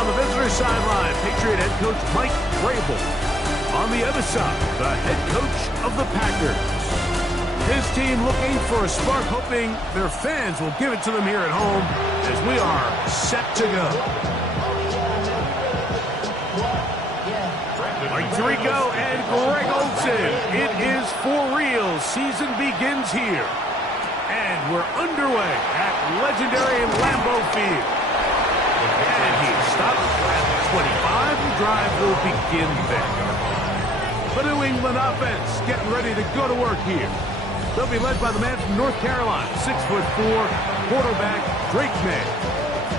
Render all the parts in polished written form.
On the visitor sideline, Patriot head coach Mike Vrabel. On the other side, the head coach of the Packers. His team looking for a spark, hoping their fans will give it to them here at home as we are set to go. Mike Tirico and Greg Olsen. It is for real. Season begins here. And we're underway at legendary Lambeau Field. And he stopped at 25. The drive will begin there. The New England offense getting ready to go to work here. They'll be led by the man from North Carolina, 6'4", quarterback Drake May.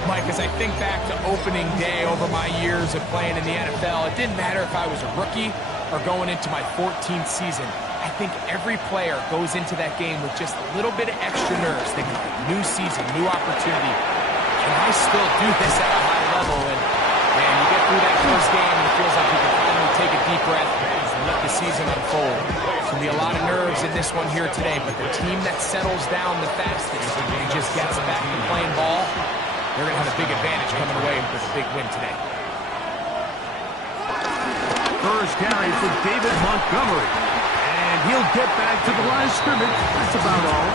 Mike, as I think back to opening day over my years of playing in the NFL, it didn't matter if I was a rookie or going into my 14th season. I think every player goes into that game with just a little bit of extra nerves, thinking, new season, new opportunity. Can I still do this at a high level? And you get through that first game, and it feels like you can finally take a deep breath and let the season unfold. There's going to be a lot of nerves in this one here today, but the team that settles down the fastest and just gets back to playing ball, they're going to have a big advantage coming away with a big win today. First carry for David Montgomery. And he'll get back to the line of scrimmage. That's about all.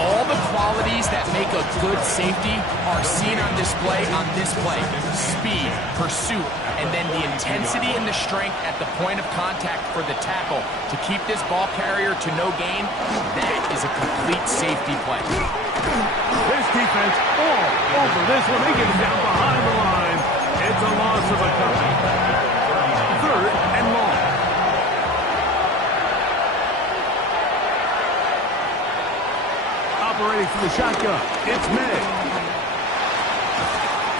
All the qualities that make a good safety are seen on display on this play. Speed, pursuit, and then the intensity and the strength at the point of contact for the tackle to keep this ball carrier to no gain. That is a complete safety play. This defense all over this one. They get it down behind the line. It's a loss of a couple. Third and long. Operating from the shotgun, it's May.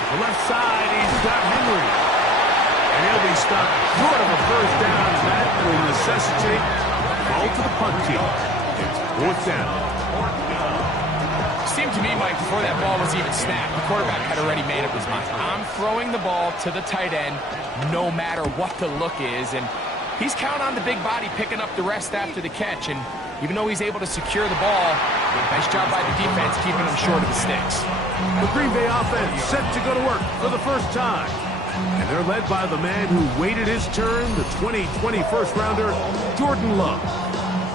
The left side, he's got Henry. And he'll be stopped short of a first down. That will necessitate ball to the punt team. It's fourth down. Seemed to me, Mike, before that ball was even snapped, the quarterback had already made up his mind. I'm throwing the ball to the tight end no matter what the look is. And he's counting on the big body picking up the rest after the catch. And even though he's able to secure the ball, nice job by the defense keeping him short of the sticks. The Green Bay offense set to go to work for the first time. And they're led by the man who waited his turn, the 2020 first-rounder, Jordan Love.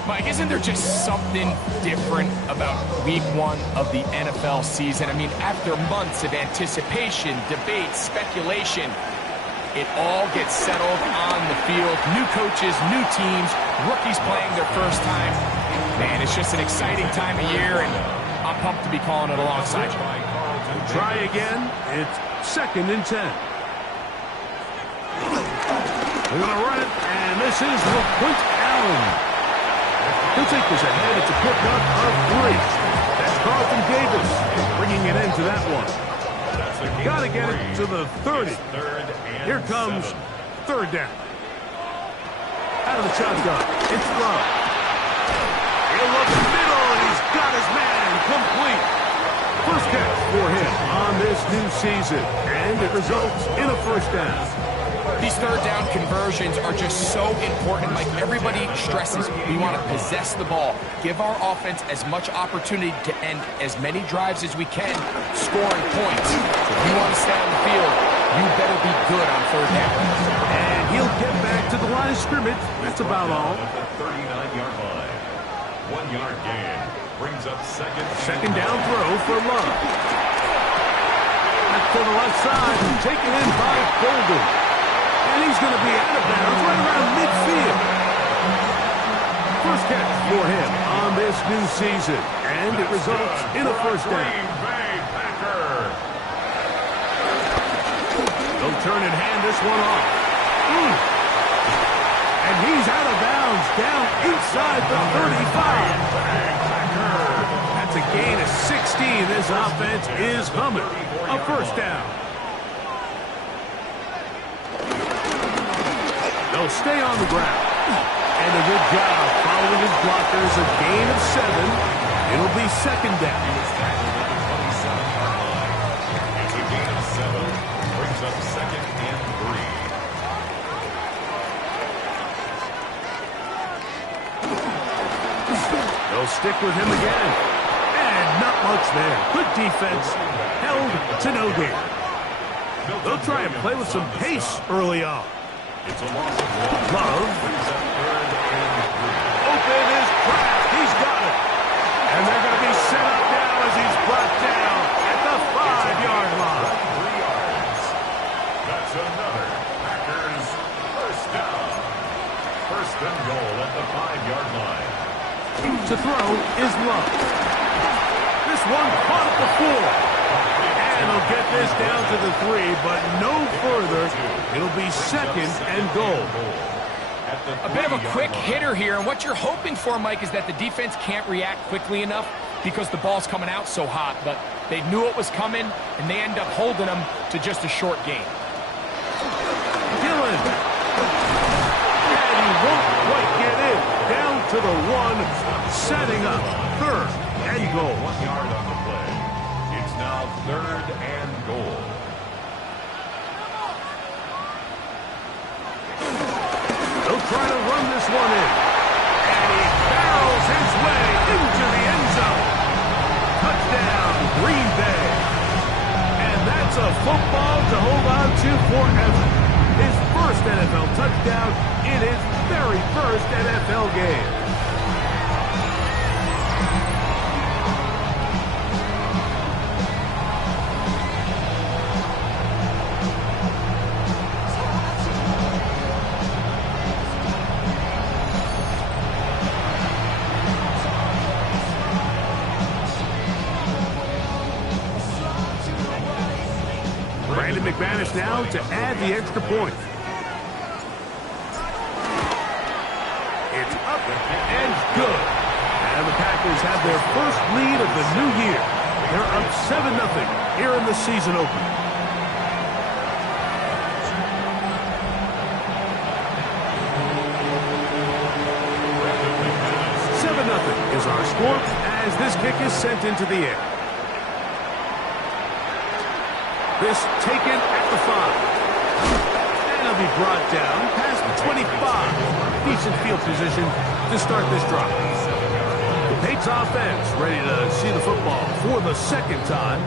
Mike, isn't there just something different about week one of the NFL season? I mean, after months of anticipation, debate, speculation, it all gets settled on the field. New coaches, new teams, rookies playing their first time. Man, it's just an exciting time of year, and I'm pumped to be calling it alongside you. Try again. It's 2nd and 10. They're going to run it, and this is LaQuint Allen. He'll take this ahead. It's a pickup of 3. That's Carlton Davis bringing it into that one. Got to get it to the 30. Here comes 3rd down. Out of the shotgun, it's Love. He'll look in the middle, and he's got his man complete. First catch for him on this new season, and it results in a first down. These 3rd down conversions are just so important. Like everybody stresses, we want to possess the ball, give our offense as much opportunity to end as many drives as we can, scoring points. If you want to stay on the field, you better be good on 3rd down. And he'll get back to the line of scrimmage. That's about all. At the 39-yard line. 1-yard gain brings up second down throw for Love. Back to the left side, taken in by Golden. And he's going to be out of bounds right around midfield. First catch for him on this new season. And it results in a first down. They'll turn and hand this one off. And he's out of bounds down inside the 35. That's a gain of 16. This offense is humming. A first down. They'll stay on the ground. And a good job following his blockers. A gain of 7. It'll be 2nd down. It's a gain of 7. Brings up 2nd and 3. They'll stick with him again. And not much there. Good defense. Held to no gain. They'll try and play with some pace early on. It's a loss of 1. Love. Brings up 3rd and 3. Open is Kraft. He's got it. And they're going to be set up now as he's brought down at the 5-yard line. 3 yards. That's another Packers first down. First and goal at the 5-yard line. To throw is Love. This one caught at the 4. And he'll get this down to the 3, but no further. It'll be 2nd and goal. A bit of a quick hitter here, and what you're hoping for, Mike, is that the defense can't react quickly enough because the ball's coming out so hot, but they knew it was coming, and they end up holding them to just a short gain. Dillon. And he won't quite get in. Down to the 1, setting up 3rd and goal. 1 yard on the play. It's now 3rd and goal. They'll try to run this one in. And he barrels his way into the end zone. Touchdown, Green Bay. And that's a football to hold on to forever. His first NFL touchdown in his very first NFL game. McManus now to add the extra point. It's up and good. And the Packers have their first lead of the new year. They're up 7-0 here in the season opener. Is our score as this kick is sent into the air. This taken at the 5. And it'll be brought down past the 25. Decent field position to start this drive. The Patriots offense ready to see the football for the 2nd time.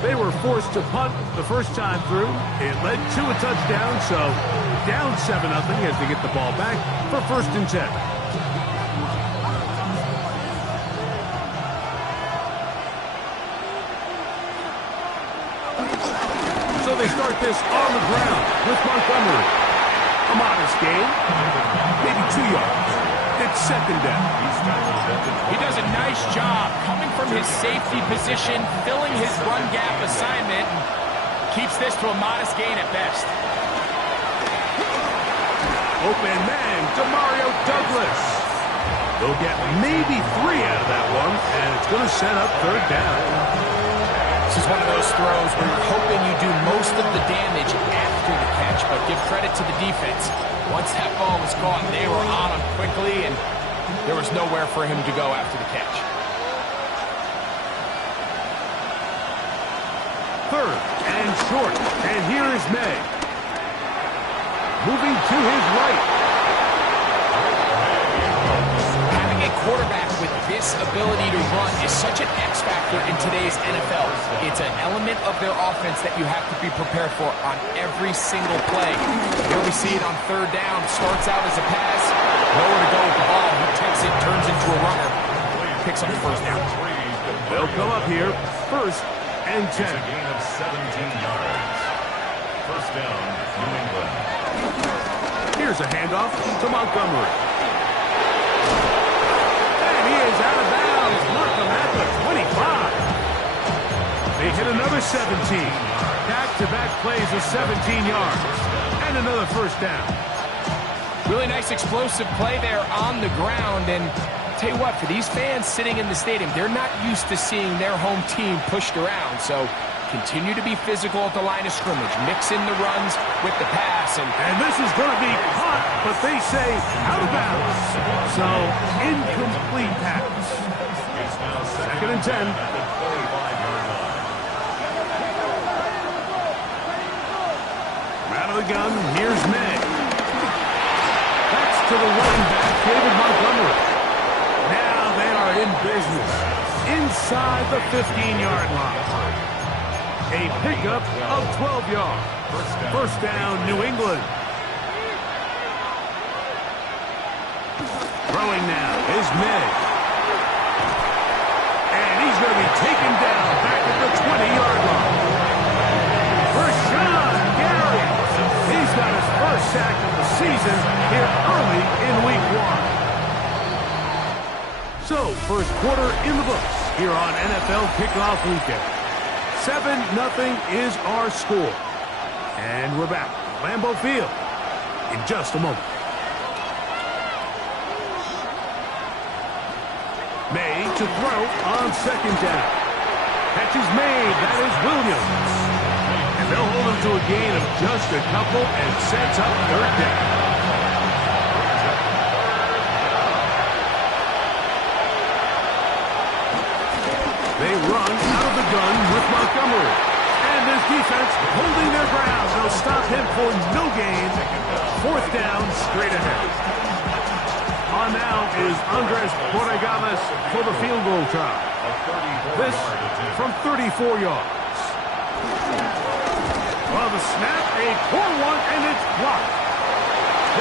They were forced to punt the first time through. It led to a touchdown, so down 7-0 as they get the ball back for 1st and 10. They start this on the ground with Montgomery. A modest gain, maybe 2 yards. It's 2nd down. He does a nice job coming from his safety position, filling his run gap assignment, and keeps this to a modest gain at best. Open man, Demario Douglas. They'll get maybe 3 out of that one, and it's going to set up 3rd down. This is one of those throws where you're hoping you do most of the damage after the catch, but give credit to the defense. Once that ball was caught, they were on him quickly, and there was nowhere for him to go after the catch. 3rd and short, and here is May. Moving to his right. Having a quarterback with this ability to run is such an X factor in today's NFL. It's an element of their offense that you have to be prepared for on every single play. Here we see it on 3rd down. Starts out as a pass. Nowhere to go with the ball. He takes it, turns into a runner. Picks up the 1st down. They'll come up here. 1st and 10. It's a gain of 17 yards. 1st down, New England. Here's a handoff to Montgomery. And he is out of bounds. Mark him at the 25. They hit another 17. Back-to-back plays of 17 yards. And another 1st down. Really nice explosive play there on the ground. And I'll tell you what, for these fans sitting in the stadium, they're not used to seeing their home team pushed around. So continue to be physical at the line of scrimmage. Mix in the runs with the pass. And this is going to be caught, but they say out of bounds. So, incomplete pass. 2nd and 10. Out of the gun, here's May. That's to the running back, David Montgomery. Now they are in business. Inside the 15-yard line. a pickup of 12 yards. First down, New England. Throwing now is May. And he's going to be taken down back at the 20-yard line. Rashawn Gary. He's got his first sack of the season here early in week 1. So, first quarter in the books here on NFL Kickoff Weekend. 7-0 is our score. And we're back at Lambeau Field in just a moment. May to throw on second down. Catch is made. That is Williams. And they'll hold him to a gain of just a couple and sets up third down. They run out of the gun with Montgomery. And this defense holding their ground. They'll stop him for no gain. Fourth down, straight ahead. On now is Andres Borregales for the field goal try. This from 34 yards. Well, the snap, a poor one, and it's blocked.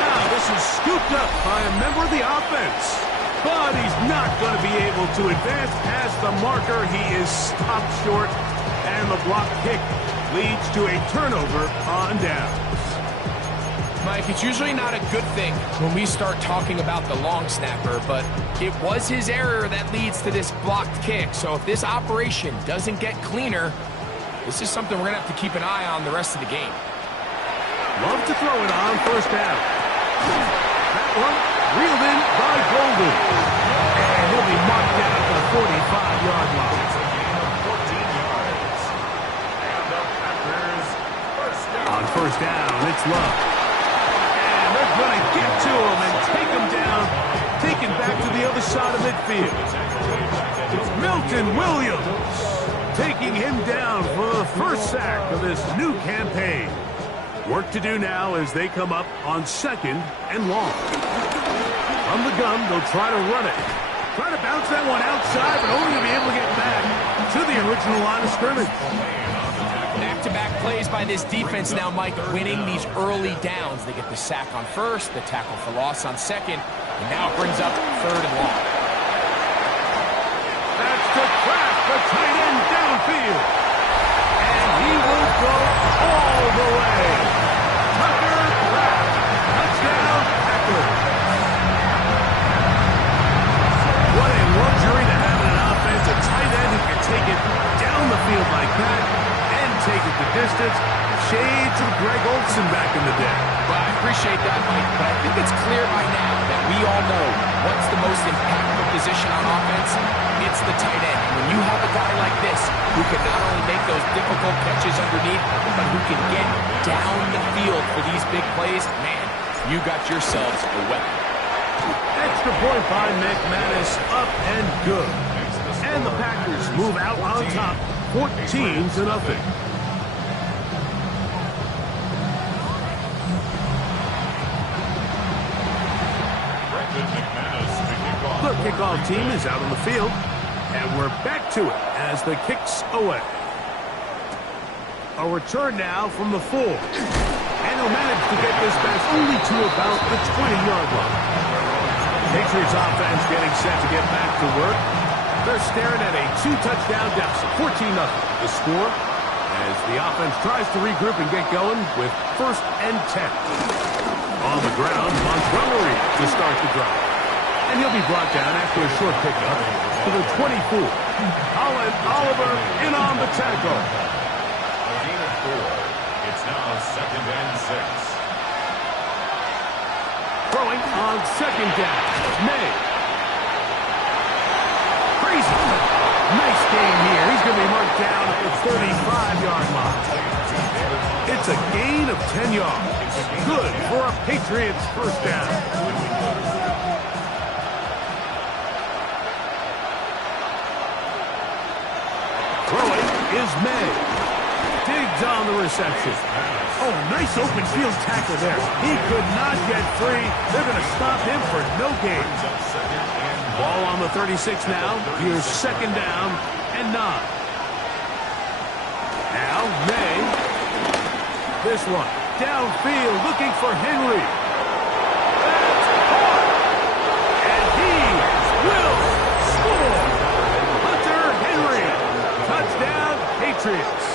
Now this is scooped up by a member of the offense. But he's not going to be able to advance past the marker. He is stopped short, and the block kick leads to a turnover on downs. Mike, it's usually not a good thing when we start talking about the long snapper, but it was his error that leads to this blocked kick. So if this operation doesn't get cleaner, this is something we're going to have to keep an eye on the rest of the game. Love to throw it on first down. That one reeled in by Golden. And he'll be marked down at the 45-yard line. 14 yards. And the Packers first down. On first down, it's Love. And they're going to get to him and take him down. Taken back to the other side of midfield. Milton Williams taking him down for the first sack of this new campaign. Work to do now as they come up on second and long. From the gun, they'll try to run it. Try to bounce that one outside, but only to be able to get back to the original line of scrimmage. Back-to-back plays by this defense now, Mike, winning these early downs. They get the sack on first, the tackle for loss on second, and now it brings up third and long. That's to Kraft, the tight end downfield. And he will go all the way. Tucker Kraft, touchdown, Packers. What a luxury to have in an offense, a tight end who can take it down the field like that and take it the distance. Shades of Greg Olsen back in the day. Well, I appreciate that, Mike, but I think it's clear by now that we all know what's the most impactful position on offense. It's the tight end. When you have a guy like this who can not only make those difficult catches underneath, but who can get down the field for these big plays, man, you got yourselves a weapon. Extra point by McManus, up and good. And the Packers move out on top, 14-0. The kickoff team is out on the field, and we're back to it as the kick's away. A return now from the 4. And he'll manage to get this back only to about the 20-yard line. Patriots offense getting set to get back to work. They're staring at a 2-touchdown deficit, 14-0. The score as the offense tries to regroup and get going with 1st and 10. On the ground, Montgomery to start the drive. And he'll be brought down after a short pickup to the 24. Colin Oliver in on the tackle. A gain of 4. It's now 2nd and 6. Throwing on second down. May. Crazy. Nice game here. He's going to be marked down at the 35-yard line. It's a gain of 10 yards. Good for a Patriots first down. Throwing is May. Digs on the reception. Oh, nice open field tackle there. He could not get free. They're going to stop him for no gain. Ball on the 36 now. Here's 2nd down and 9. Now, May. This one, downfield, looking for Henry. That's caught. And he will score. Hunter Henry. Touchdown, Patriots.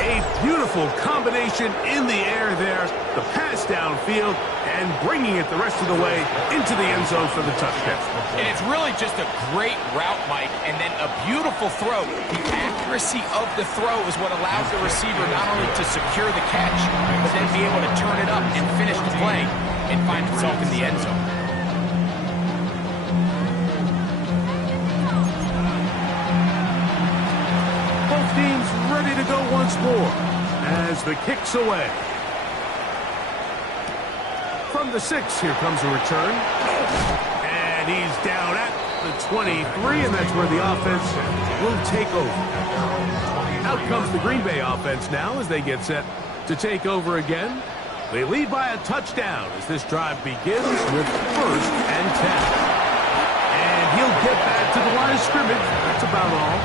A beautiful combination in the air there. The pass downfield and bringing it the rest of the way into the end zone for the touchdown. And it's really just a great route, Mike, and then a beautiful throw. The accuracy of the throw is what allows the receiver not only to secure the catch, but then be able to turn it up and finish the play and find himself in the end zone. Both teams ready to go once more as the kick's away. From the 6, here comes a return. And he's down at the 23, and that's where the offense will take over. Out comes the Green Bay offense now as they get set to take over again. They lead by a touchdown as this drive begins with 1st and 10. And he'll get back to the line of scrimmage. That's about all.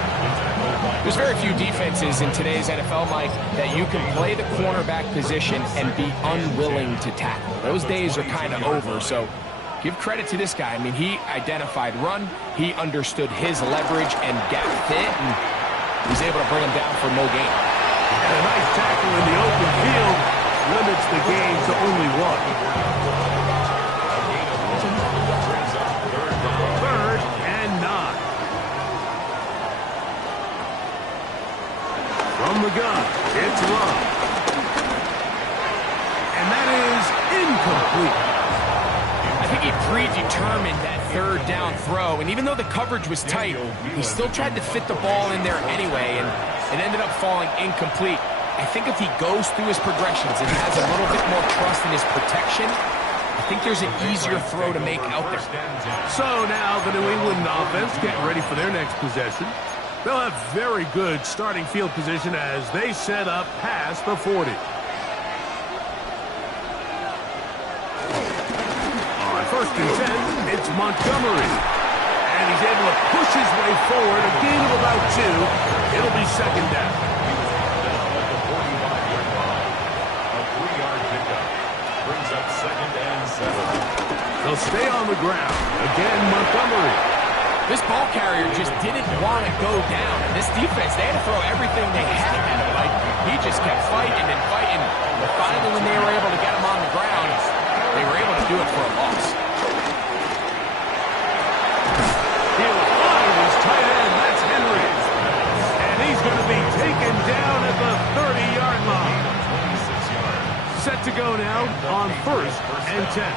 There's very few defenses in today's NFL, Mike, that you can play the cornerback position and be unwilling to tackle. Those days are kind of over, so give credit to this guy. I mean, he identified run, he understood his leverage and gap fit, and he's able to bring him down for no gain. And a nice tackle in the open field limits the gain to only 1. 3rd and 9. From the gun, it's Love. And that is incomplete. I think he predetermined that 3rd down throw, and even though the coverage was tight, he still tried to fit the ball in there anyway, and it ended up falling incomplete. I think if he goes through his progressions and has a little bit more trust in his protection, I think there's an easier throw to make out there. So now the New England offense getting ready for their next possession. They'll have very good starting field position as they set up past the 40. On 1st and 10, it's Montgomery. And he's able to push his way forward, a gain of about 2. It'll be 2nd down. At the 45-yard line, a 3-yard pickup brings up 2nd and 7. They'll stay on the ground. Again, Montgomery. This ball carrier just didn't want to go down. And this defense, they had to throw everything they had at him. Like, he just kept fighting and fighting. But finally, when they were able to get him on the ground, they were able to do it for a loss. He'll find his tight end. That's Henry. And he's going to be taken down at the 30-yard line. Set to go now on 1st and 10.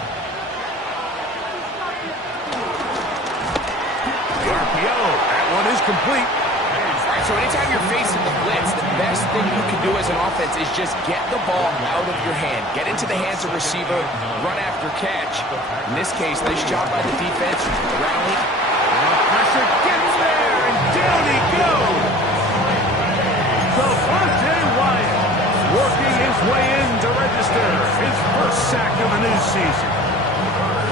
RPO. That one is complete. All right, so anytime you're facing the blitz, the best thing you can do as an offense is just get the ball out of your hand. Get into the hands of receiver, run after catch. In this case, nice job by the defense. Rally. Pressure gets there, and down he goes. Devontae Wyatt working his way in to register his 1st sack of the new season.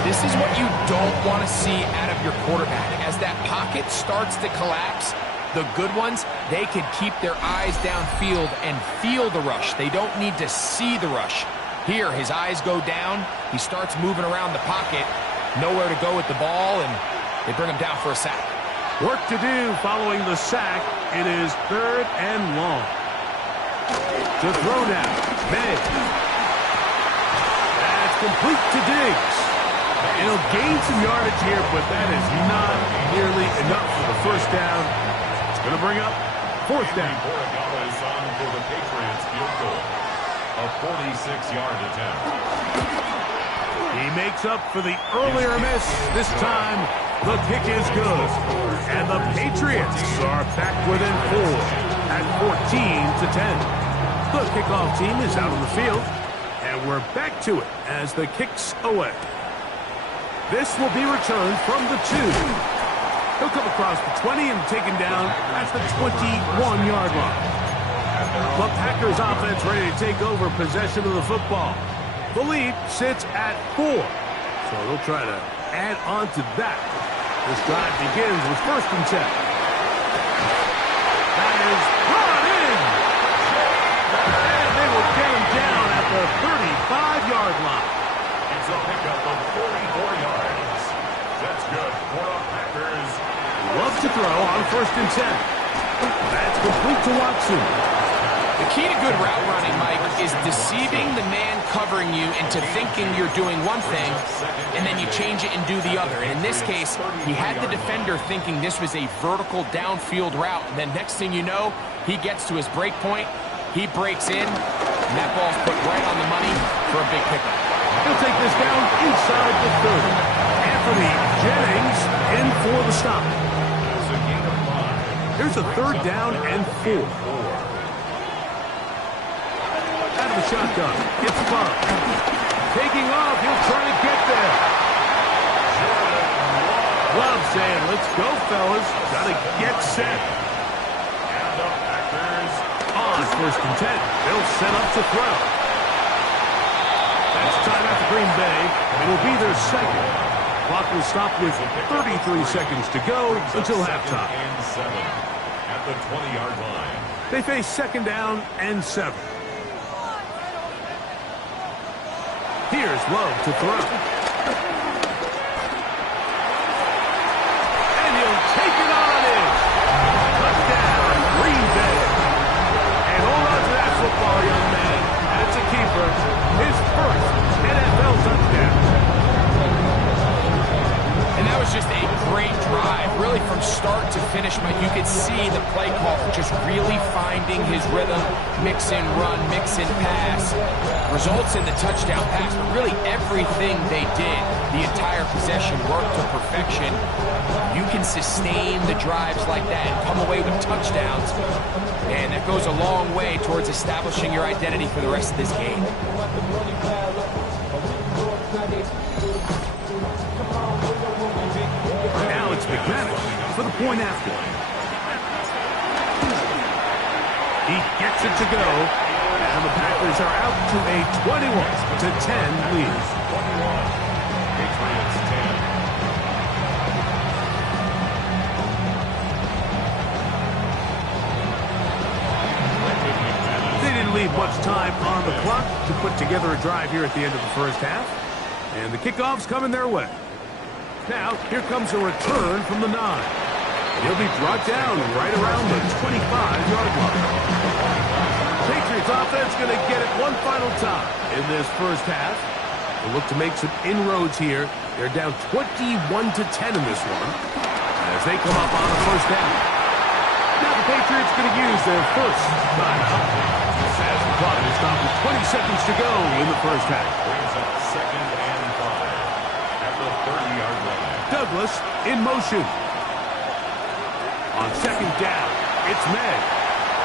This is what you don't want to see out of your quarterback. As that pocket starts to collapse, the good ones, they can keep their eyes downfield and feel the rush. They don't need to see the rush. Here, his eyes go down. He starts moving around the pocket. Nowhere to go with the ball, and they bring him down for a sack. Work to do following the sack. It is 3rd and long. To throw now. May. That's complete to Diggs. He'll gain some yardage here, but that is not nearly enough for the 1st down. It's going to bring up 4th down. Is on for the Patriots field goal. A 46-yard attempt. He makes up for the earlier miss. This time, the kick is good. And the Patriots are back within 4 at 14-10. The kickoff team is out on the field, and we're back to it as the kick's away. This will be returned from the 2. He'll come across the 20 and taken down at the 21-yard line. The Packers offense ready to take over possession of the football. The lead sits at 4. So they'll try to add on to that. This drive begins with 1st and 10. is brought in. And they will get him down at the 35-yard line. It's a pickup of 44 yards. That's good for the Packers. Loves to throw on 1st and 10. That's complete to Watson. The key to good route running, Mike, is deceiving the man covering you into thinking you're doing one thing, and then you change it and do the other. And in this case, he had the defender thinking this was a vertical downfield route, and then next thing you know, he gets to his break point, he breaks in, and that ball's put right on the money for a big pickup. He'll take this down inside the 30. Anthony Jennings in for the stop. It's a gain of 5. Here's a 3rd down and 4. Out of the shotgun. It's Bug. Taking off. He'll try to get there. Love saying, let's go, fellas. Got to get set. And the Packers On 1st and 10. They'll set up to throw. That's time out to Green Bay. It'll be their second. Clock will stop with 33 seconds to go until halftime. and 7 at the 20-yard line. They face 2nd down and 7. Here's Love to throw. And he'll take it on in. Touchdown, Green Bay. And hold on to that football, young man. And it's a keeper. His first NFL touchdown. And that was just a great drive, really from start to finish, Mike. You could see the play call just really finding his rhythm, mix and run, mix and pass. Results in the touchdown pass, but really everything they did, the entire possession worked to perfection. You can sustain the drives like that and come away with touchdowns, and that goes a long way towards establishing your identity for the rest of this game. Now it's McManus for the point after. He gets it to go. And the Packers are out to a 21-10 lead. 21. Patriots 10. They didn't leave much time on the clock to put together a drive here at the end of the first half. And the kickoff's coming their way. Now, here comes a return from the 9. He'll be brought down right around the 25-yard line. Patriots offense going to get it one final time in this first half. They'll look to make some inroads here. They're down 21-10 in this one as they come up on a 1st down. Now the Patriots going to use their first timeout as the clock is stopped with 20 seconds to go in the first half. Brings up 2nd and 5 at the 30-yard line. Douglas in motion. On 2nd down, it's Meg.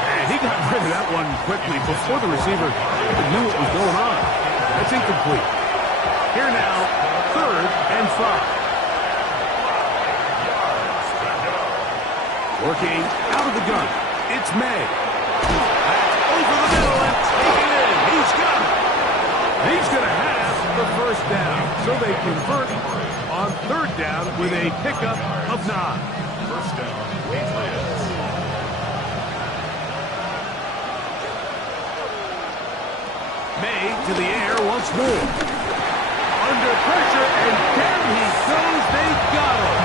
And he got rid of that one quickly before the receiver even knew what was going on. That's incomplete. Here now, 3rd and 5. Working out of the gun. It's May. Over the middle and taken in. He's got it. He's going to have the 1st down. So they convert on 3rd down with a pickup of 9. 1st down, Patriots. May to the air once more. Under pressure, and there he goes. They got him.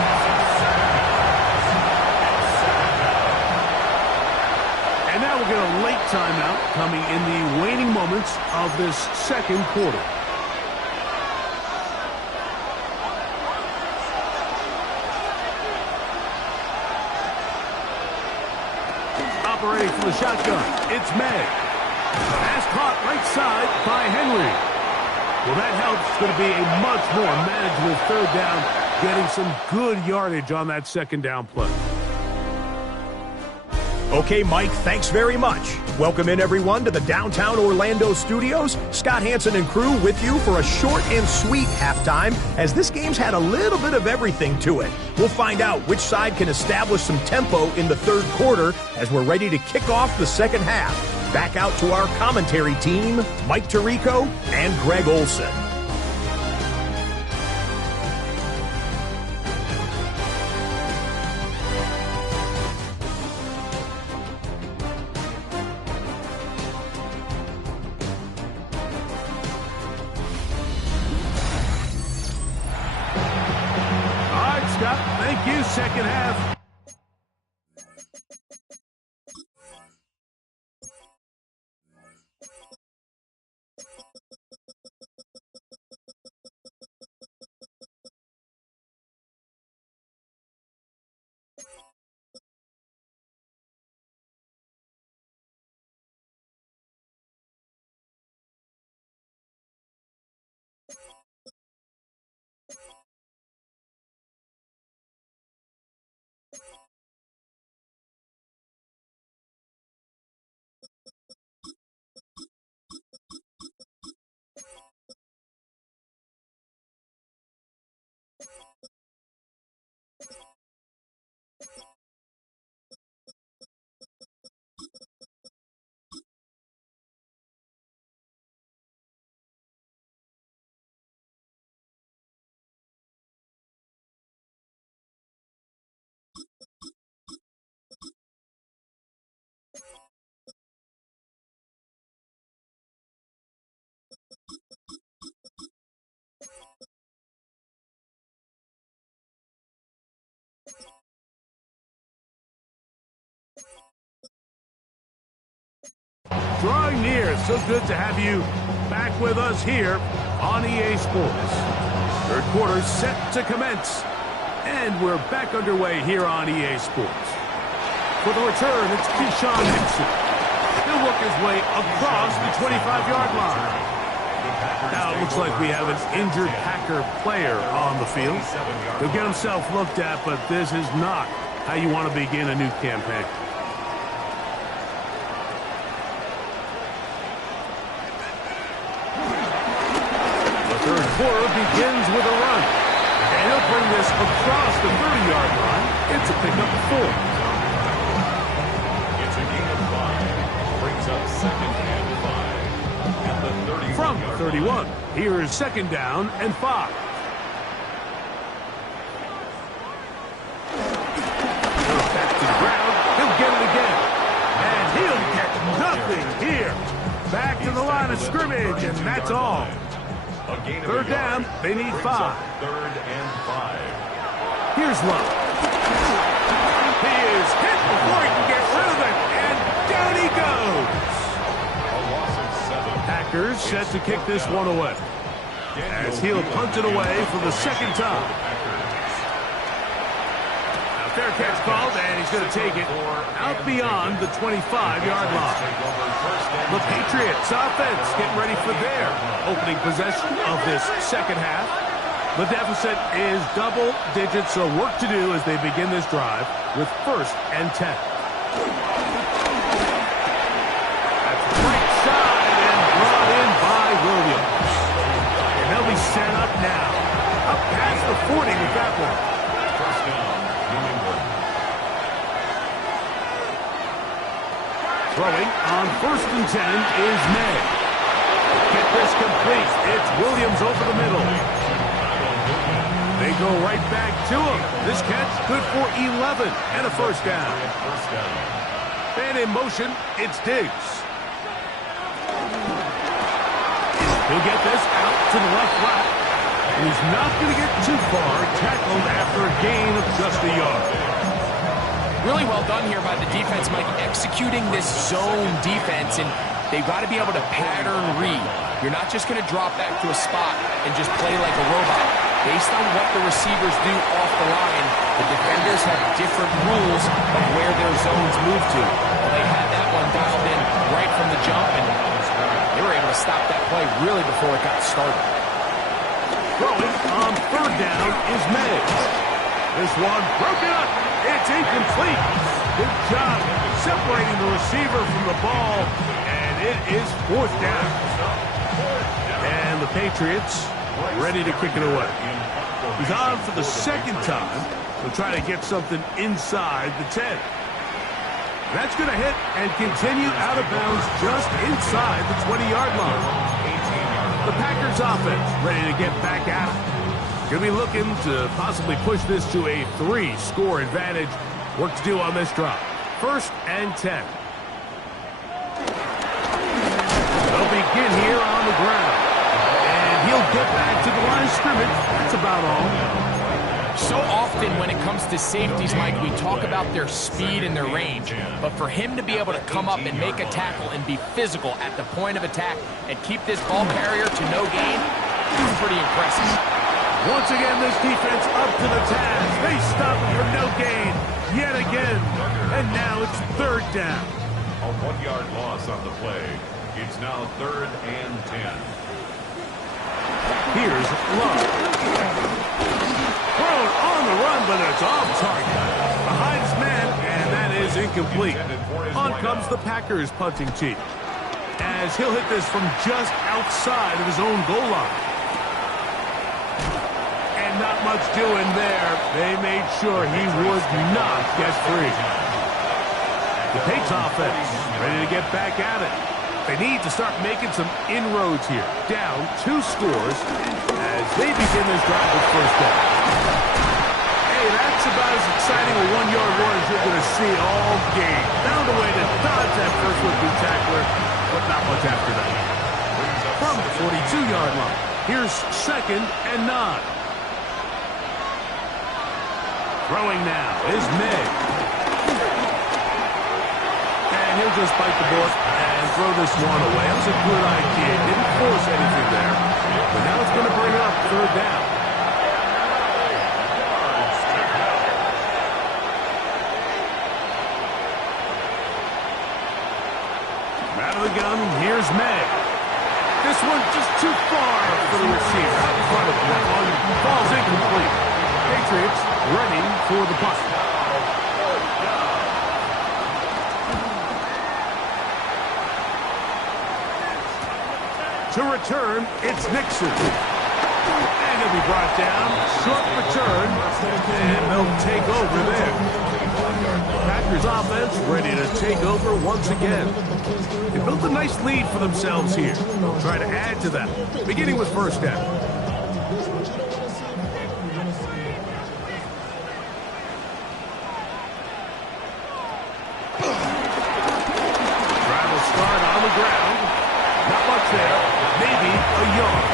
And now we'll get a late timeout coming in the waning moments of this 2nd quarter. Operating from the shotgun, it's May. Pass caught right side by Henry. Well, that helps. It's going to be a much more manageable 3rd down, getting some good yardage on that 2nd down play. Okay, Mike, thanks very much. Welcome in, everyone, to the downtown Orlando studios. Scott Hansen and crew with you for a short and sweet halftime, as this game's had a little bit of everything to it. We'll find out which side can establish some tempo in the 3rd quarter as we're ready to kick off the 2nd half. Back out to our commentary team, Mike Tirico and Greg Olson. his second half. Drawing near, so good to have you back with us here on EA Sports. Third quarter set to commence, and we're back underway here on EA Sports. For the return, it's Keyshawn Nixon. He'll work his way across the 25-yard line. Now it looks like we have an injured Packer player on the field. He'll get himself looked at, but this is not how you want to begin a new campaign. Third quarter begins with a run. And he'll bring this across the 30-yard line. It's a pickup of 4. It's a gain of 5. Brings up second and 5. At the 31. From 31, here's second down and 5. Back to the ground. He'll get it again. And he'll get nothing here. Back to the line of scrimmage, and that's all. Third down, they need 5. Third and 5. Here's Love. He is hit before he can get rid of it, and down he goes. A loss of 7. Packers set to kick this one away, as he'll punt it away for the second time. Now, fair catch called, and he's going to take it out beyond the 25-yard line. The Patriots offense getting ready for their opening possession of this second half. The deficit is double digits, so work to do as they begin this drive with 1st and 10. That's right side and brought in by Williams. And they'll be set up now. Up past the 40 with that one. First down, New England. Throwing on 1st and 10 is May. Get this complete. It's Williams over the middle. They go right back to him. This catch good for 11 and a first down. And in motion, it's Diggs. He'll get this out to the left flat. And he's not going to get too far, tackled after a gain of just a yard. Really well done here by the defense, Mike, executing this zone defense, and they've got to be able to pattern read. You're not just going to drop back to a spot and just play like a robot. Based on what the receivers do off the line, the defenders have different rules of where their zones move to. Well, they had that one dialed in right from the jump, and they were able to stop that play really before it got started. Throwing on 3rd down is May. This one broken up. It's incomplete. Good job separating the receiver from the ball, and it is 4th down. And the Patriots ready to kick it away. He's on for the second time. They'll try to get something inside the 10. That's going to hit and continue out of bounds just inside the 20-yard line. The Packers offense ready to get back at it. Going to be looking to possibly push this to a 3-score advantage. Work to do on this drive. 1st and 10. They'll begin here on the ground. And he'll get back to the line of scrimmage. That's about all. So often Often when it comes to safeties, Mike, we talk about their speed and their range. But for him to be able to come up and make a tackle and be physical at the point of attack and keep this ball carrier to no gain is pretty impressive. Once again, this defense up to the task. They stop him for no gain yet again. And now it's third down. A 1-yard loss on the play. It's now 3rd and 10. Here's Love. Thrown on the run, but it's off target. Behind his man, and that is incomplete. On comes the Packers punting team, as he'll hit this from just outside of his own goal line. And not much doing there. They made sure he would not get free. The Patriots offense ready to get back at it. They need to start making some inroads here. Down 2 scores as they begin this drive with first down. Hey, that's about as exciting a 1-yard run as you're going to see all game. Found a way to dodge that first would-be tackler, but not much after that. From the 42-yard line, here's 2nd and 9. Throwing now is May. And he'll just bite the bullet and throw this one away. That was a good idea. Didn't force anything there. But now it's going to bring up 3rd down. Out of the gun, here's May. This one just too far for the receiver. Out in front of him. That one falls incomplete. Patriots ready for the punt. To return, it's Nixon. And he'll be brought down. Short return. And they'll take over there. Packers offense ready to take over once again. They built a nice lead for themselves here. They'll try to add to that, beginning with first down. Travel start on the ground. Not much there. Maybe a yard.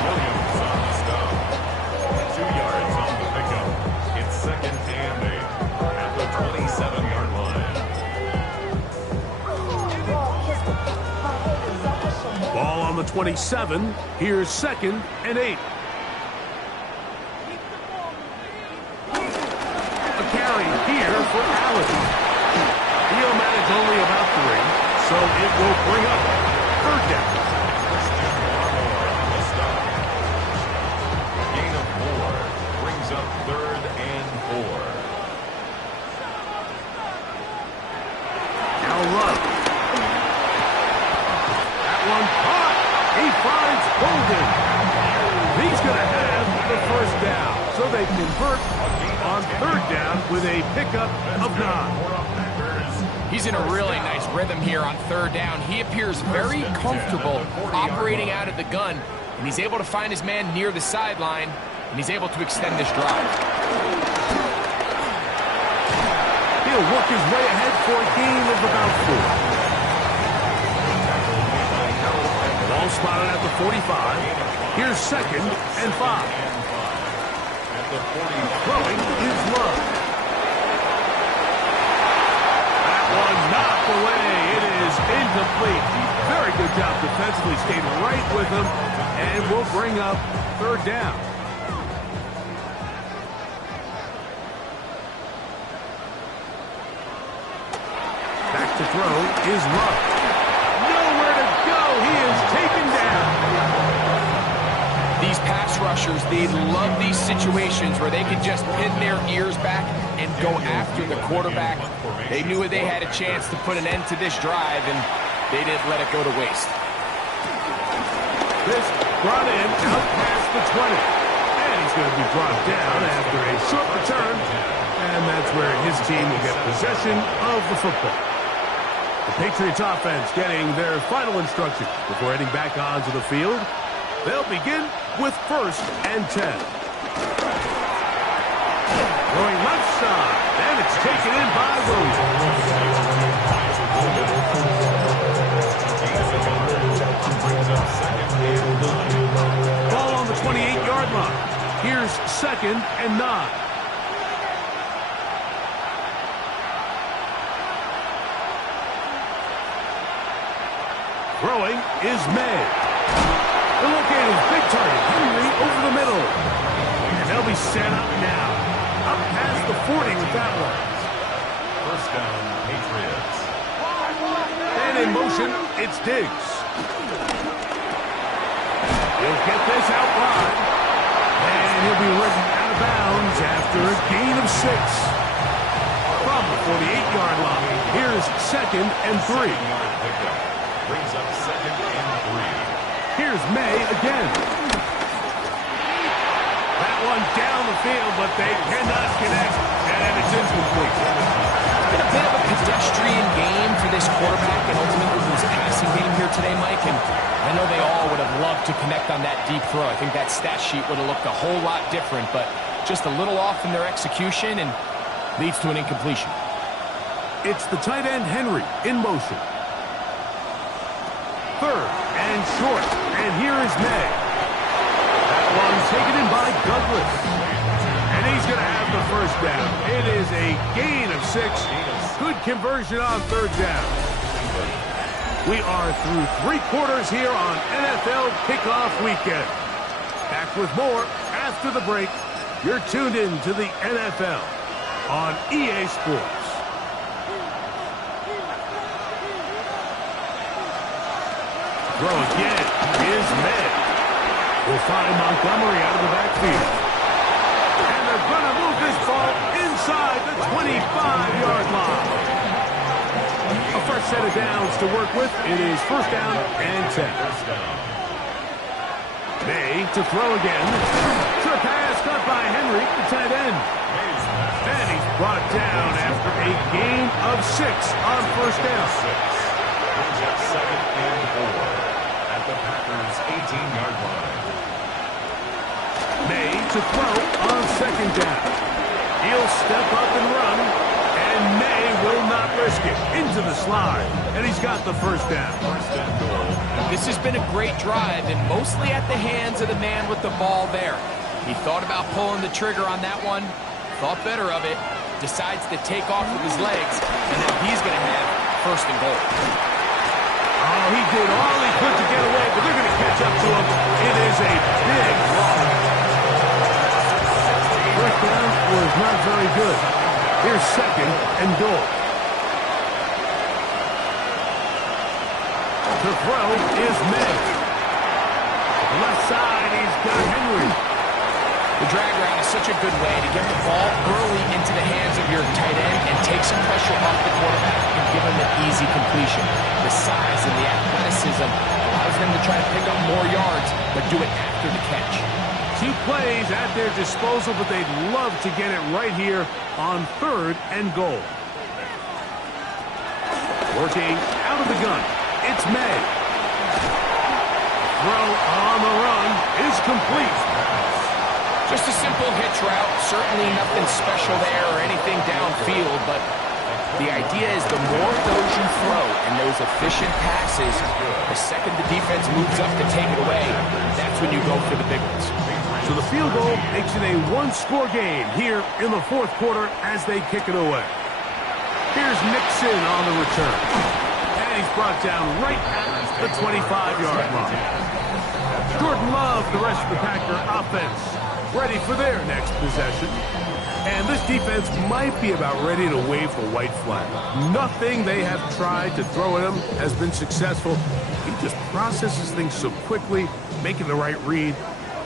Williams on the stop. 2 yards on the pickup. It's 2nd and 8 at the 27-yard line. Ball on the 27. Here's 2nd and 8. A carry here for Allen. He'll manage only about 3, so it will bring up 3rd down. Gain of 4 brings up 3rd and 4. Now Love. That one caught. He finds Holden. He's going to have the first down. So they convert on 3rd down with a pickup of 9. He's in a really nice rhythm here on 3rd down. He appears very comfortable operating out of the gun, and he's able to find his man near the sideline, and he's able to extend this drive. He'll work his way ahead for a gain of about 4. Ball spotted at the 45. Here's 2nd and 5. Throwing is Love. Knocked away. It is incomplete. Very good job defensively. Stayed right with him and will bring up 3rd down. Back to throw is Love. Nowhere to go. He is taken down. These pass rushers, they love these situations where they can just pin their ears back and go after the quarterback. They knew they had a chance to put an end to this drive, and they didn't let it go to waste. This brought in out past the 20. And he's going to be brought down after a short return. And that's where his team will get possession of the football. The Patriots offense getting their final instruction before heading back onto the field. They'll begin with 1st and 10. Going left side, and it's taken in by Williams. Ball on the 28-yard line. Here's 2nd and 9. Throwing is May. The located big target, Henry, over the middle. And they'll be set up now. Up past the 40 with that one. First down, Patriots. And in motion, it's Diggs. He'll get this out wide. And he'll be ridden out of bounds after a gain of 6. From the 48-yard line, here's 2nd and 3. 7-yard pickup. Brings up 2nd and 3. Here's May again. That one down the field, but they cannot connect. And it's incomplete. It's been a bit of a pedestrian game for this quarterback and ultimately his passing game here today, Mike. And I know they all would have loved to connect on that deep throw. I think that stat sheet would have looked a whole lot different, but just a little off in their execution and leads to an incompletion. It's the tight end, Henry, in motion. 3rd and short. And here is May. That one's taken in by Douglas. And he's going to have the first down. It is a gain of 6. Good conversion on 3rd down. We are through 3 quarters here on NFL Kickoff Weekend. Back with more after the break. You're tuned in to the NFL on EA Sports. Throw again is May. We'll find Montgomery out of the backfield. And they're going to move this ball inside the 25-yard line. A fresh set of downs to work with. It is 1st down and 10. May to throw again. Short pass caught by Henry, the tight end. And he's brought down after a gain of 6 on 1st down. Brings up 2nd and 4. At the Packers' 18-yard line. May to throw on 2nd down. He'll step up and run, and May will not risk it. Into the slide, and he's got the 1st down. 1st and goal. This has been a great drive, and mostly at the hands of the man with the ball there. He thought about pulling the trigger on that one, thought better of it, decides to take off with his legs, and now he's going to have 1st and goal. Oh, he did all he could to get away, but they're going to catch up to him. It is a big loss. 1st down was not very good. Here's 2nd and goal. The throw is May. Left side, he's got Henry. The drag route is such a good way to get the ball early into the hands of your tight end and take some pressure off the quarterback and give him an easy completion. The size and the athleticism allows them to try to pick up more yards, but do it after the catch. 2 plays at their disposal, but they'd love to get it right here on 3rd and goal. Working out of the gun, it's May. Throw on the run is complete. Just a simple hitch route, certainly nothing special there or anything downfield, but the idea is the more of those you throw and those efficient passes, the second the defense moves up to take it away, that's when you go for the big ones. So the field goal makes it a 1-score game here in the 4th quarter as they kick it away. Here's Nixon on the return. And he's brought down right at the 25-yard line. Jordan Love, the rest of the Packer offense, ready for their next possession. And this defense might be about ready to wave the white flag. Nothing they have tried to throw at him has been successful. He just processes things so quickly, making the right read,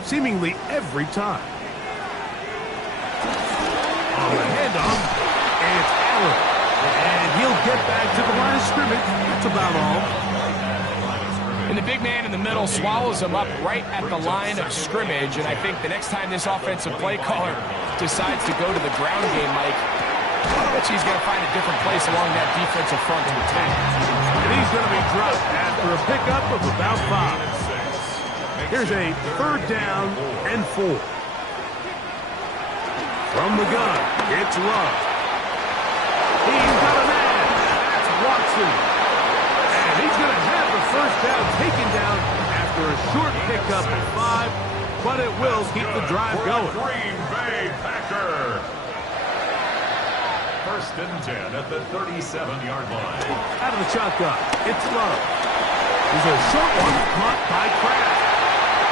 seemingly every time. On the handoff, and it's Allen. And he'll get back to the line of scrimmage. That's about all. And the big man in the middle swallows him up right at the line of scrimmage. And I think the next time this offensive play caller decides to go to the ground game, Mike, I bet he's going to find a different place along that defensive front to attack. And he's going to be dropped after a pickup of about 5. Here's a 3rd down and 4. From the gun, it's Love. He's got a man. That's Watson. And he's going to have the 1st down taken down after after a short pickup at 5, but it will keep the drive going. Green Bay Packer. First and 10 at the 37-yard line. Out of the shotgun, it's Love. There's a short one caught by Kraft.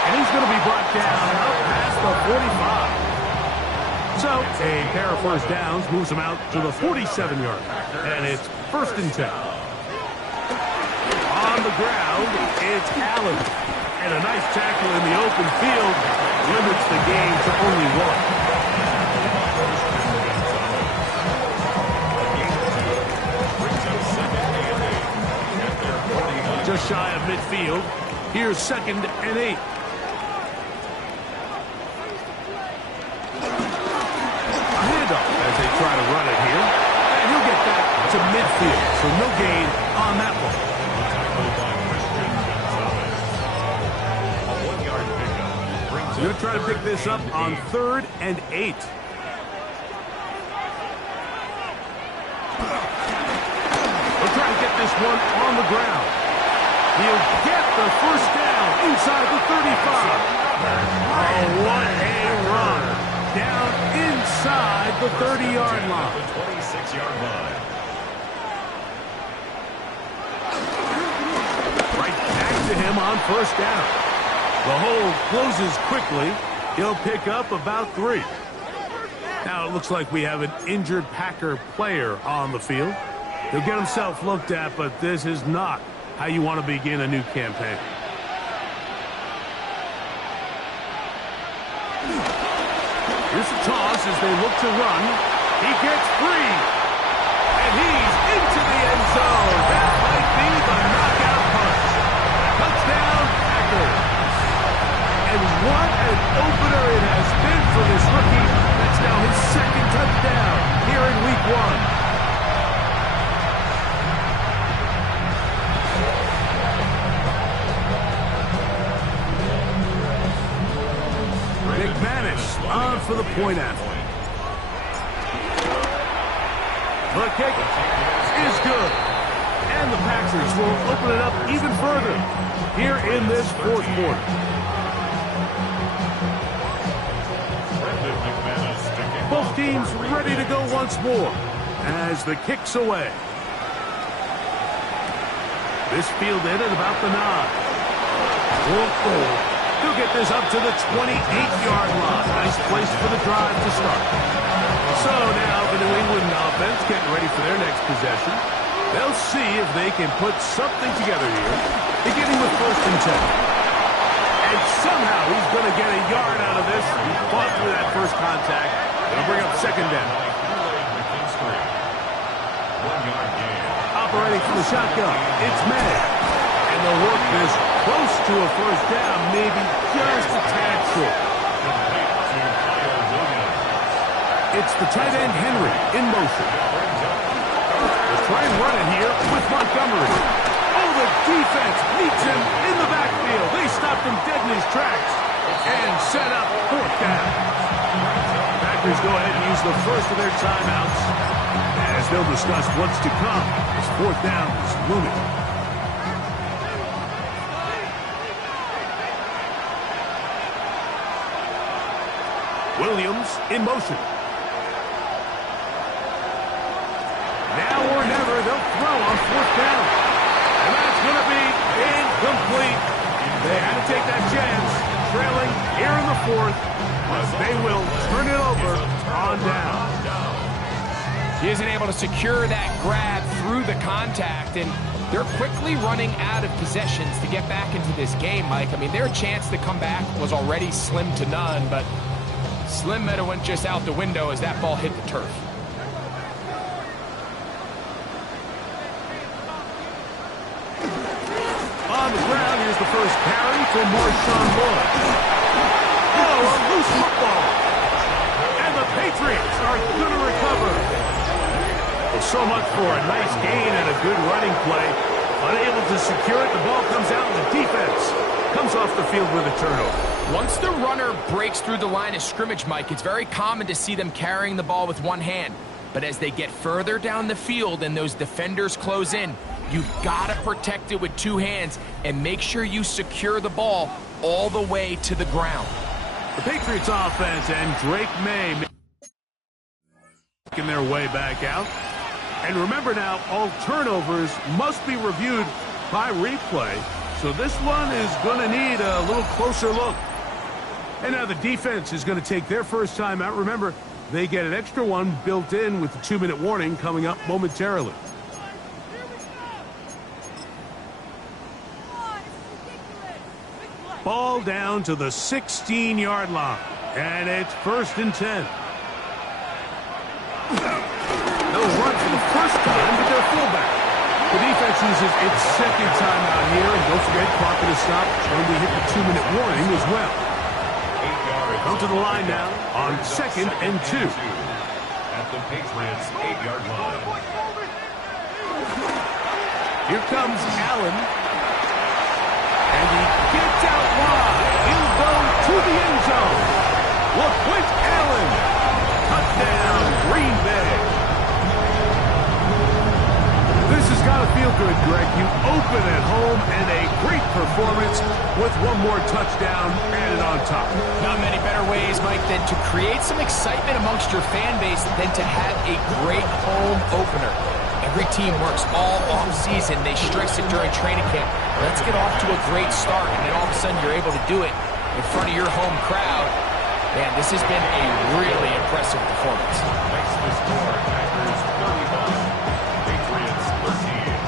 And he's going to be brought down up past the 45. So a pair of first downs moves him out to the 47-yard. And it's first and 10. On the ground, it's Allen. And a nice tackle in the open field limits the game to only 1. Just shy of midfield. Here's 2nd and 8. A handoff as they try to run it here. And he'll get back to midfield, so no gain on that one. So they're trying to pick this up on 3rd and 8. They'll try to get this one on the ground. He'll get the first down inside the 35. Oh, what a run. Down inside the 30-yard line. The 26-yard line. Right back to him on first down. The hole closes quickly. He'll pick up about 3. Now it looks like we have an injured Packer player on the field. He'll get himself looked at, but this is not how you want to begin a new campaign. Here's a toss as they look to run. He gets free. And he's into the end zone. That might be the knockout punch. Touchdown, Packers. And what an opener it has been for this rookie. That's now his 2nd touchdown here in Week 1. On for the point after. The kick is good. And the Packers will open it up even further here in this 4th quarter. Both teams ready to go once more as the kick's away. This fielded at about the 9. He'll get this up to the 28-yard line. Nice place for the drive to start. So now the New England offense getting ready for their next possession. They'll see if they can put something together here, beginning with first and 10. And somehow he's going to get a yard out of this. He fought through that first contact. It'll bring up second down. 1-yard gain. Operating from the shotgun, it's May. And they'll work this close to a first down, maybe just a tad short. It's the tight end Henry in motion. They'll try and run it here with Montgomery. Oh, the defense meets him in the backfield. They stopped him dead in his tracks and set up 4th down. Packers go ahead and use the first of their timeouts as they'll discuss what's to come as 4th down is looming. Williams in motion. Now or never, they'll throw on 4th down. And that's going to be incomplete. They had to take that chance, trailing here in the 4th, but they will turn it over on down. He isn't able to secure that grab through the contact, and they're quickly running out of possessions to get back into this game, Mike. I mean, their chance to come back was already slim to none, but slim meadow went just out the window as that ball hit the turf. On the ground, here's the first carry for Marshawn Lloyd. Oh, a loose football. And the Patriots are going to recover. Well, so much for a nice gain and a good running play. Unable to secure it, the ball comes out and the defense comes off the field with a turnover. Once the runner breaks through the line of scrimmage, Mike, it's very common to see them carrying the ball with one hand. But as they get further down the field and those defenders close in, You've got to protect it with two hands and make sure you secure the ball all the way to the ground. The Patriots offense and Drake May making their way back out. And remember now, all turnovers must be reviewed by replay. So this one is going to need a little closer look. And now the defense is going to take their first time out. Remember, they get an extra one built in with the 2-minute warning coming up momentarily. Ball down to the 16-yard line. And it's 1st and 10. They'll run for the first time with their fullback. The defense uses its second time out here. And don't forget, clock to stop when we hit the 2-minute warning as well. Come to the line now on 2nd and 2. At the Patriots' 8-yard line. Here comes Allen. And he gets out wide. He'll go to the end zone. LaQuint Allen. Touchdown, Green Bay. This has got to feel good, Greg. You open at home and a great performance with one more touchdown added on top. Not many better ways, Mike, than to create some excitement amongst your fan base than to have a great home opener. Every team works all off-season. They stress it during training camp. Let's get off to a great start, and then all of a sudden you're able to do it in front of your home crowd. Man, this has been a really impressive performance. Makes the score Packers 31, Patriots 13.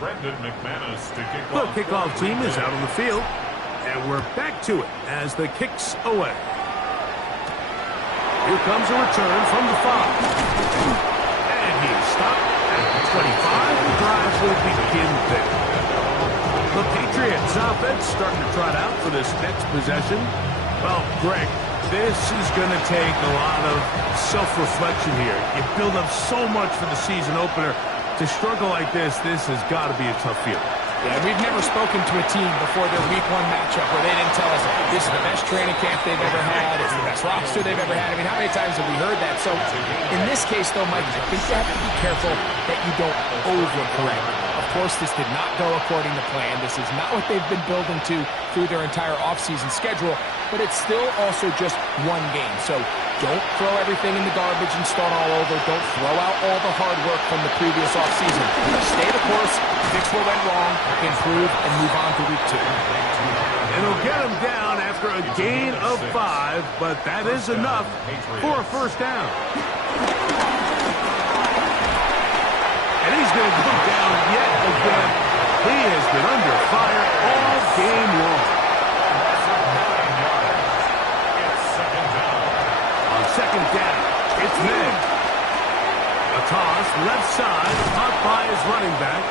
Brendan McManus to kick The off. kickoff team is out on the field. And we're back to it as the kick's away. Here comes a return from the 5. And he is stopped at the 25. The drive will begin there. The Patriots offense starting to trot out for this next possession. Well, Greg, this is going to take a lot of self-reflection here. You build up so much for the season opener. To struggle like this has got to be a tough feeling. Yeah, we've never spoken to a team before their week 1 matchup where they didn't tell us this is the best training camp they've ever had, it's the best roster they've ever had. I mean, how many times have we heard that? So in this case, though, Mike, I think you have to be careful that you don't overcorrect. Of course, this did not go according to plan. This is not what they've been building to through their entire offseason schedule, but it's still also just one game. So don't throw everything in the garbage and start all over. Don't throw out all the hard work from the previous offseason. Stay the course, fix what went wrong, improve, and move on to week 2. It'll get him down after a gain of 5, but that is enough for a first down. And he's going to go down yet again. He has been under fire all game long. On 2nd down, it's May. A toss, left side, caught by his running back.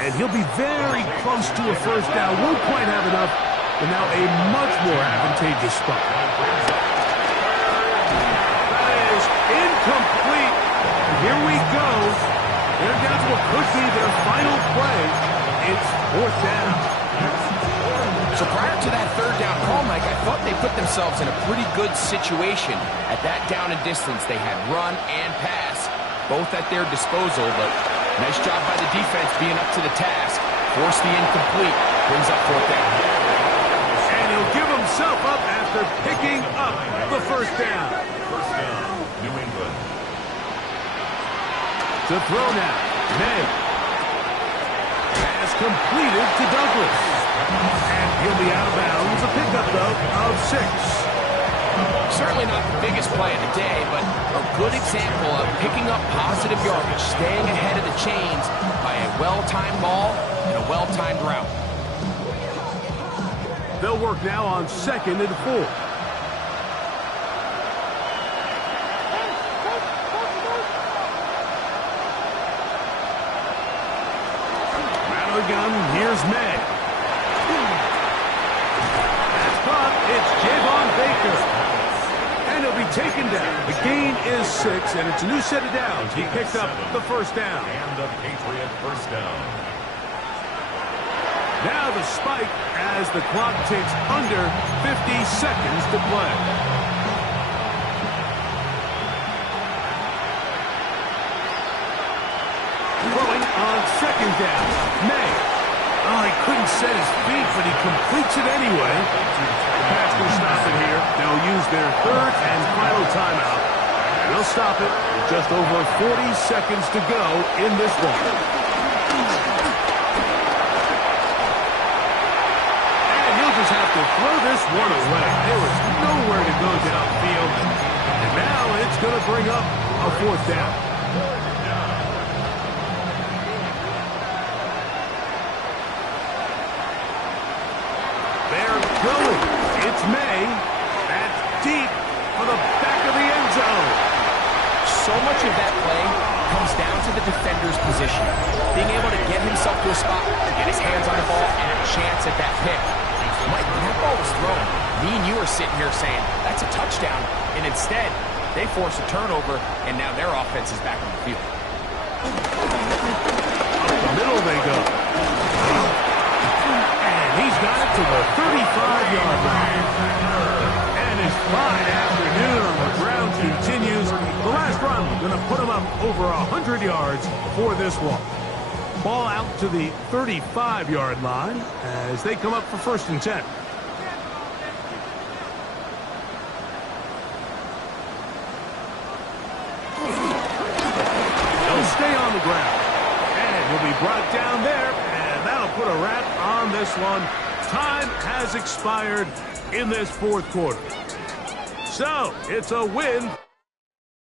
And he'll be very close to a first down. Won't quite have enough, but now a much more advantageous spot. That is incomplete. Here we go. They're down to what could be their final play. It's 4th down. So prior to that 3rd down call, Mike, I thought they put themselves in a pretty good situation. At that down and distance, they had run and pass, both at their disposal, but nice job by the defense being up to the task. Force the incomplete, brings up 4th down. And he'll give himself up after picking up the first down. First down, New England. To throw now, May. Pass completed to Douglas. And he'll be out of bounds. A pickup, though, of 6. Certainly not the biggest play of the day, but a good example of picking up positive yardage, staying ahead of the chains by a well-timed ball and a well-timed route. They'll work now on 2nd and 4. Gun, here's May. That's caught. It's Javon Baker. And he'll be taken down. The gain is 6, and it's a new set of downs. He picked up the first down. And the Patriot first down. Now the spike as the clock ticks under 50 seconds to play. Throwing on 2nd down. May. Oh, he couldn't set his feet, but he completes it anyway. The Pats can stop it here. They'll use their 3rd and final timeout. They'll stop it with just over 40 seconds to go in this one. And he'll just have to throw this one away. There was nowhere to go downfield. And now it's going to bring up a 4th down. Going. It's May. That's deep for the back of the end zone. So much of that play comes down to the defender's position. Being able to get himself to a spot, to get his hands on the ball, and a chance at that pick. Mike, when that ball was thrown, me and you are sitting here saying, that's a touchdown. And instead, they force a turnover, and now their offense is back on the field. Up the middle they go. He's got it to the 35-yard line. And his fine afternoon on the ground continues. The last run going to put him up over 100 yards for this one. Ball out to the 35-yard line as they come up for 1st and 10. They'll stay on the ground. And he'll be brought down there. That'll put a wrap on this one. Time has expired in this 4th quarter. So, it's a win